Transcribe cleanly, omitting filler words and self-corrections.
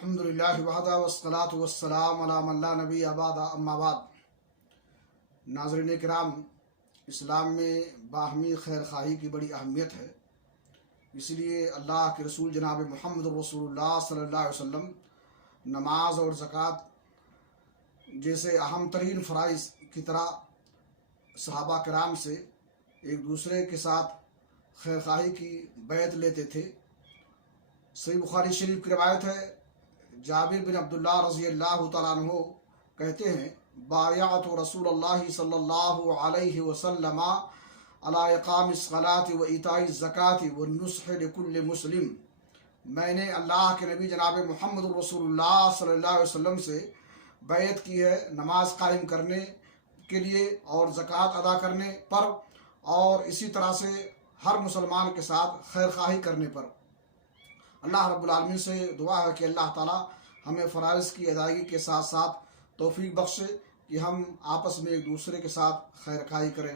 الحمدللہ وحدہ والصلاة والسلام علی من لا نبی بعد اما بعد۔ ناظرین کرام، اسلام میں باہمی خیر خواہی کی بڑی اہمیت ہے، اس لیے اللہ کے رسول جناب محمد رسول اللہ صلی اللہ علیہ وسلم نماز اور زکوٰۃ جیسے اہم ترین فرائض کی طرح صحابہ کرام سے ایک دوسرے کے ساتھ خیر خواہی کی بیعت لیتے تھے۔ صحیح بخاری شریف کی روایت ہے، جابر بن عبداللہ رضی اللہ تعالیٰ عنہ کہتے ہیں، بایعت رسول اللہ صلی اللہ علیہ وسلم علی اقام الصلاۃ و ایتاء الزکوٰۃ والنصح لکل مسلم۔ میں نے اللہ کے نبی جناب محمد رسول اللہ صلی اللہ علیہ وسلم سے بیعت کی ہے نماز قائم کرنے کے لیے اور زکوٰۃ ادا کرنے پر، اور اسی طرح سے ہر مسلمان کے ساتھ خیر خواہی کرنے پر۔ اللہ رب العالمین سے دعا ہے کہ اللہ تعالی ہمیں فرائض کی ادائیگی کے ساتھ ساتھ توفیق بخشے کہ ہم آپس میں ایک دوسرے کے ساتھ خیر خواہی کریں۔